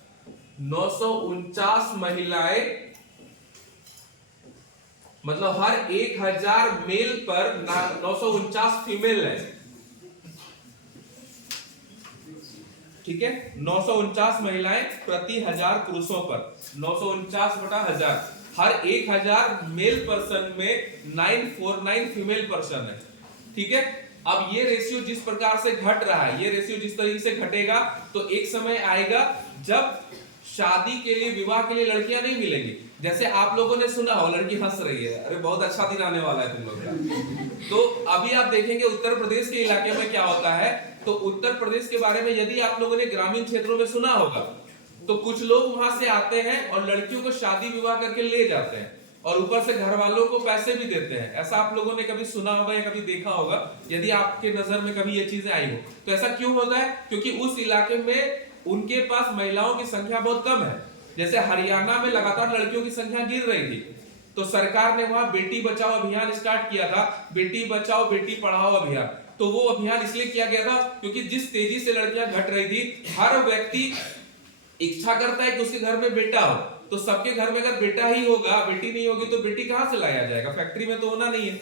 949 महिलाएं मतलब हर 1000 मेल पर 949 फीमेल है। ठीक है, 949 महिलाएं प्रति 1000 पुरुषों पर, 949 बटा 1000, हर 1000 मेल पर्सन में 949 फीमेल पर्सन है। ठीक है, अब ये रेशियो जिस प्रकार से घट रहा है, ये रेशियो जिस तरीके से घटेगा, तो एक समय आएगा जब शादी के लिए, विवाह के लिए लड़कियां नहीं मिलेंगी। जैसे आप लोगों ने सुना हो, लड़की हंस रही है, अरे बहुत अच्छा दिन आने वाला है तुम लोग का। तो अभी आप देखेंगे उत्तर प्रदेश के इलाके में क्या होता है, तो उत्तर प्रदेश के बारे में यदि आप लोगों ने ग्रामीण क्षेत्रों में सुना होगा, तो कुछ लोग वहां से आते हैं और लड़कियों को शादी विवाह करके ले जाते हैं, और ऊपर से घर वालों को पैसे भी देते हैं। ऐसा आप लोगों ने कभी सुना होगा या कभी देखा होगा, यदि आपके नजर में कभी ये चीजें आई हो। तो ऐसा क्यों होता है? क्योंकि उस इलाके में उनके पास महिलाओं की संख्या बहुत कम है। जैसे हरियाणा में लगातार लड़कियों की संख्या गिर रही थी, तो सरकार ने वहां बेटी बचाओ अभियान स्टार्ट किया था, बेटी बचाओ बेटी पढ़ाओ अभियान। तो वो अभियान इसलिए किया गया था क्योंकि जिस तेजी से लड़कियां घट रही थी, हर व्यक्ति इच्छा करता है कि उसके घर में बेटा हो, तो सबके घर में अगर बेटा ही होगा, बेटी नहीं होगी, तो बेटी कहां से लाया जाएगा? फैक्ट्री में तो होना नहीं है।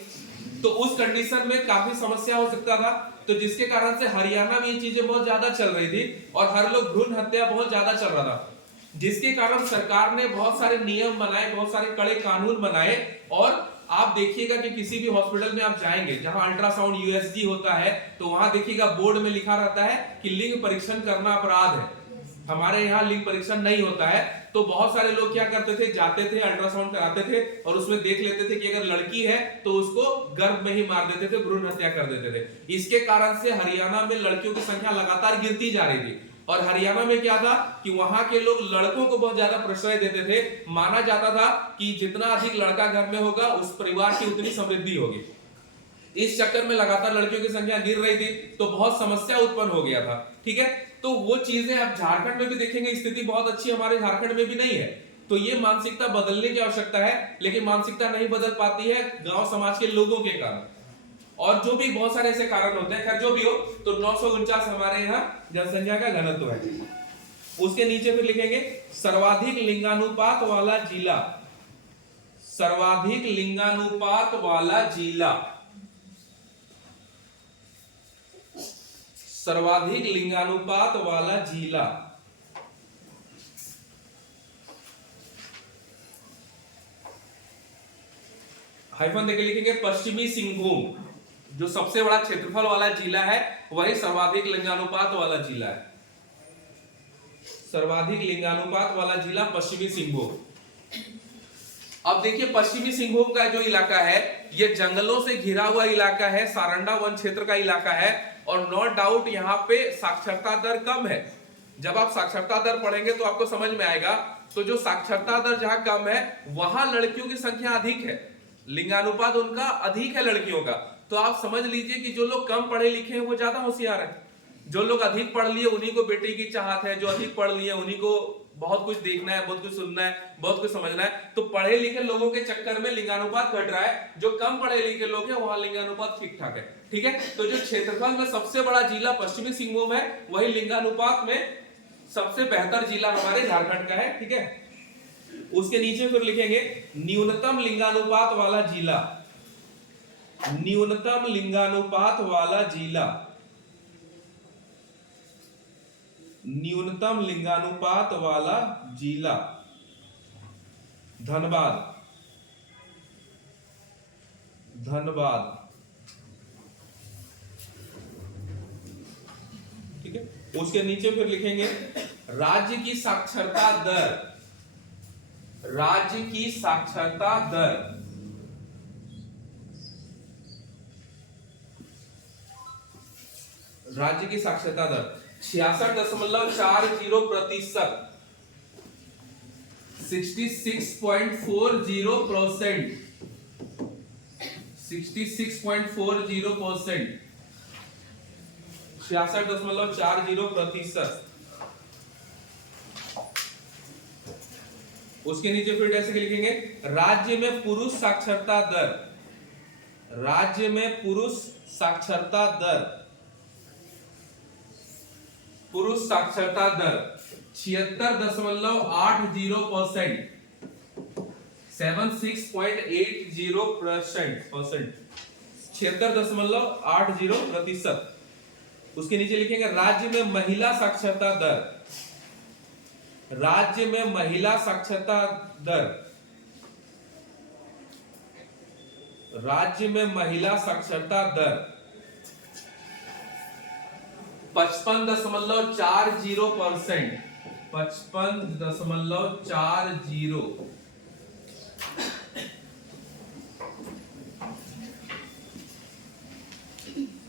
तो उस कंडीशन में काफी समस्या हो सकता था, तो जिसके कारण से हरियाणा में ये चीजें बहुत ज्यादा चल रही थी, और हर लोग भ्रूण हत्या बहुत ज्यादा चल रहा था, जिसके कारण सरकार ने बहुत सारे नियम बनाए, बहुत सारे कड़े कानून बनाए। और आप देखिएगा कि किसी भी हॉस्पिटल में आप जाएंगे जहां अल्ट्रासाउंड यूएसजी होता है, तो वहां देखिएगा बोर्ड में लिखा रहता है कि लिंग परीक्षण करना अपराध है। हमारे यहाँ लिंग परीक्षण नहीं होता है, तो बहुत सारे लोग क्या करते थे, जाते थे, अल्ट्रासाउंड कराते थे, और उसमें देख लेते थे कि अगर लड़की है तो उसको गर्भ में ही मार देते थे, भ्रूण हत्या कर देते थे। इसके कारण से हरियाणा में लड़कियों की संख्या लगातार गिरती जा रही थी। और हरियाणा में क्या था कि वहां के लोग लड़कों को बहुत ज्यादा प्रश्रय देते थे। माना जाता था कि जितना अधिक लड़का घर में होगा, उस परिवार की उतनी समृद्धि होगी। इस चक्कर में लगातार लड़कियों की संख्या गिर रही थी, तो बहुत समस्या उत्पन्न हो गया था। ठीक है, तो वो चीजें आप झारखंड में भी देखेंगे, स्थिति बहुत अच्छी हमारे झारखंड में भी नहीं है। तो ये मानसिकता बदलने की आवश्यकता है, लेकिन मानसिकता नहीं बदल पाती है गांव समाज के लोगों के कारण, और जो भी बहुत सारे ऐसे कारण होते हैं। खैर जो भी हो, तो 949 हमारे यहाँ जनसंख्या का घनत्व है। उसके नीचे फिर लिखेंगे सर्वाधिक लिंगानुपात वाला जिला। सर्वाधिक लिंगानुपात वाला जिला, सर्वाधिक लिंगानुपात वाला जिला। हाइफन देके लिखेंगे पश्चिमी सिंहभूम, जो सबसे बड़ा क्षेत्रफल वाला जिला है, वही सर्वाधिक लिंगानुपात वाला जिला है। सर्वाधिक लिंगानुपात वाला जिला पश्चिमी सिंहभूम। अब देखिए पश्चिमी सिंहभूम का जो इलाका है ये जंगलों से घिरा हुआ इलाका है, सारंडा वन क्षेत्र का इलाका है और नो डाउट यहाँ पे साक्षरता दर कम है। जब आप साक्षरता दर पढ़ेंगे तो आपको समझ में आएगा। तो जो साक्षरता दर जहां कम है वहां लड़कियों की संख्या अधिक है, लिंगानुपात उनका अधिक है लड़कियों का। तो आप समझ लीजिए कि जो लोग कम पढ़े लिखे हैं वो ज्यादा होशियार है, जो लोग अधिक पढ़ लिए उन्हीं को बेटे की चाहत है, जो अधिक पढ़ लिए उन्हीं को बहुत कुछ देखना है, बहुत कुछ सुनना है, बहुत कुछ समझना है। तो पढ़े लिखे लोगों के चक्कर में लिंगानुपात घट रहा है, जो कम पढ़े लिखे लोग हैं वहां लिंगानुपात ठीक ठाक है। ठीक है, तो जो क्षेत्रफल में सबसे बड़ा जिला पश्चिमी सिंहभूम है वही लिंगानुपात में सबसे बेहतर जिला हमारे झारखंड का है। ठीक है, उसके नीचे फिर लिखेंगे न्यूनतम लिंगानुपात वाला जिला, न्यूनतम लिंगानुपात वाला जिला, न्यूनतम लिंगानुपात वाला जिला धनबाद, धनबाद। ठीक है, उसके नीचे फिर लिखेंगे राज्य की साक्षरता दर, राज्य की साक्षरता दर, राज्य की साक्षरता दर 66.40%, 66.40%, 66.40%, 66.40%। उसके नीचे फिर ऐसे लिखेंगे राज्य में पुरुष साक्षरता दर, राज्य में पुरुष साक्षरता दर, पुरुष साक्षरता दर 76.80%, 76.80%, 76.80%। उसके नीचे लिखेंगे राज्य में महिला साक्षरता दर, राज्य में महिला साक्षरता दर, राज्य में महिला साक्षरता दर 55.40%, 55.40,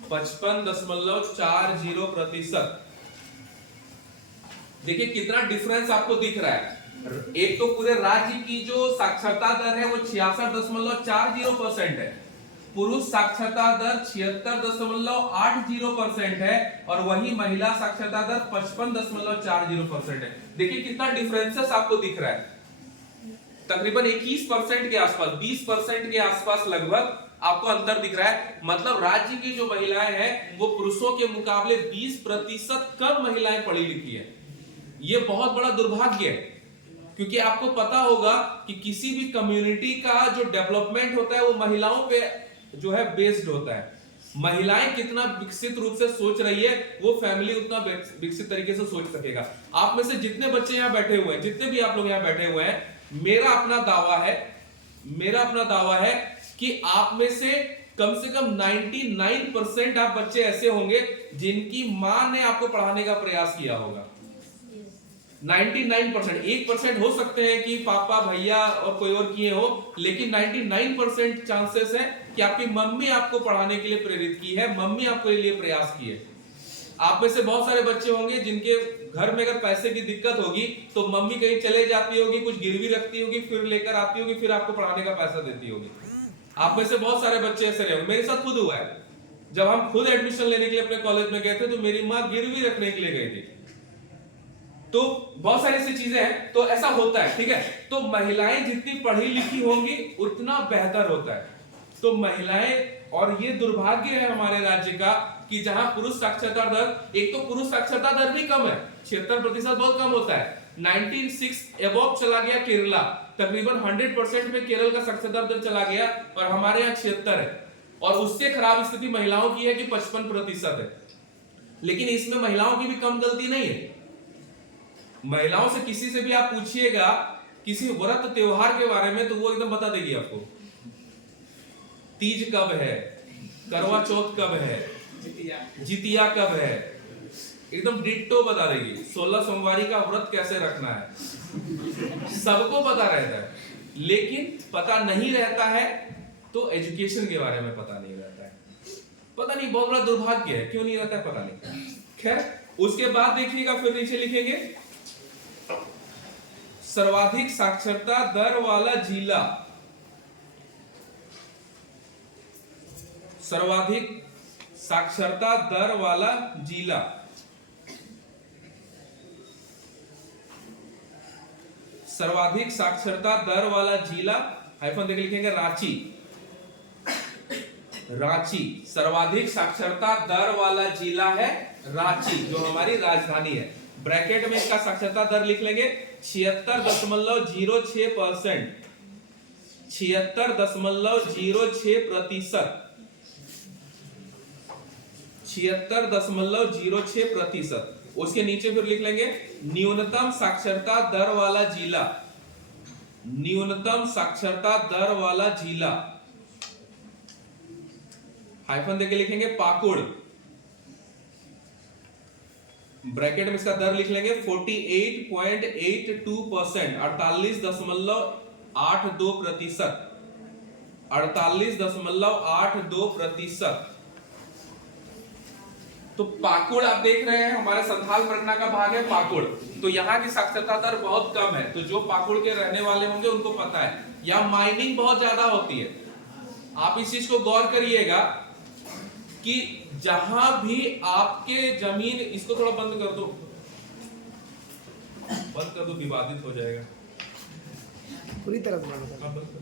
55.40%। देखिए कितना डिफरेंस आपको दिख रहा है। एक तो पूरे राज्य की जो साक्षरता दर है वो 66.40% है, पुरुष साक्षरता दर 76.80% है और वही महिला साक्षरता दर 55.40% है। देखिए कितना डिफरेंसेस आपको दिख रहा है, तकरीबन 21% के आसपास, 20% के आसपास लगभग आपको अंतर दिख रहा है। मतलब राज्य की जो महिलाएं हैं वो पुरुषों के मुकाबले 20% कम महिलाएं पढ़ी लिखी है। ये बहुत बड़ा दुर्भाग्य है, क्योंकि आपको पता होगा कि किसी भी कम्युनिटी का जो डेवलपमेंट होता है वो महिलाओं पे जो है बेस्ड होता है। महिलाएं कितना विकसित रूप से सोच रही है वो फैमिली उतना विकसित तरीके से सोच सकेगा। आप में से जितने बच्चे यहाँ बैठे हुए हैं, जितने भी आप लोग यहाँ बैठे हुए हैं, मेरा अपना दावा है कि आप में से कम 99% आप बच्चे ऐसे होंगे जिनकी मां ने आपको पढ़ाने का प्रयास किया होगा। 99%, 1% हो सकते हैं कि पापा भैया और कोई और किए हो, लेकिन 99% चांसेस है कि आपकी मम्मी आपको पढ़ाने के लिए प्रेरित की है, मम्मी आपके लिए प्रयास की है। आप में से बहुत सारे बच्चे होंगे जिनके घर में अगर पैसे की दिक्कत होगी तो मम्मी कहीं चले जाती होगी, कुछ गिरवी रखती होगी, फिर लेकर आती होगी, फिर आपको पढ़ाने का पैसा देती होगी। आप में से बहुत सारे बच्चे ऐसे रहे, मेरे साथ खुद हुआ है। जब हम खुद एडमिशन लेने के लिए अपने कॉलेज में गए थे तो मेरी माँ गिरवी रखने के लिए गई थी। तो बहुत सारी ऐसी चीजें हैं, तो ऐसा होता है। ठीक है, तो महिलाएं जितनी पढ़ी लिखी होंगी उतना बेहतर होता है। तो महिलाएं, और ये दुर्भाग्य है हमारे राज्य का कि जहां पुरुष साक्षरता दर, एक तो पुरुष साक्षरता दर भी कम है, 76% बहुत कम होता है। 96 एबव चला गया केरला, तकरीबन 100% में केरल का साक्षरता दर चला गया और हमारे यहाँ 76 है। और उससे खराब स्थिति महिलाओं की है कि 55% है। लेकिन इसमें महिलाओं की भी कम गलती नहीं है। महिलाओं से किसी से भी आप पूछिएगा किसी व्रत त्योहार के बारे में तो वो एकदम बता देगी आपको। तीज कब है, करवा चौथ कब है, जितिया कब है, एकदम डिट्टो बता देगी। 16 सोमवारी का व्रत कैसे रखना है, सबको पता रहता है। लेकिन पता नहीं रहता है तो एजुकेशन के बारे में पता नहीं रहता है। पता नहीं, बहुत बड़ा दुर्भाग्य है, क्यों नहीं रहता है पता नहीं। खैर, उसके बाद देखिएगा, फिर नीचे लिखेंगे सर्वाधिक साक्षरता दर वाला जिला। सर्वाधिक साक्षरता दर वाला जिला, सर्वाधिक साक्षरता दर वाला जिला, हाइफन देके लिखेंगे रांची। रांची सर्वाधिक साक्षरता दर वाला जिला है रांची, जो हमारी राजधानी है। ब्रैकेट में इसका साक्षरता दर लिख लेंगे 76.06%, 76.06%, 76.06%। उसके नीचे फिर लिख लेंगे न्यूनतम साक्षरता दर वाला जिला, न्यूनतम साक्षरता दर वाला जिला, हाइफन देके लिखेंगे पाकुड़। ब्रैकेट में इसका दर लिख लेंगे 48.82%, 48.82%, 48.82%। तो पाकुड़ आप देख रहे हैं हमारे संथाल परगना का भाग है पाकुड़। तो यहाँ की साक्षरता दर बहुत कम है, तो जो पाकुड़ के रहने वाले होंगे उनको पता है। यहाँ माइनिंग बहुत ज्यादा होती है। आप इस चीज को गौर करिएगा कि जहां भी आपके जमीन, इसको थोड़ा बंद कर दो, बंद कर दो, विवादित हो जाएगा। पूरी तरह से हाँ, बंद कर दो।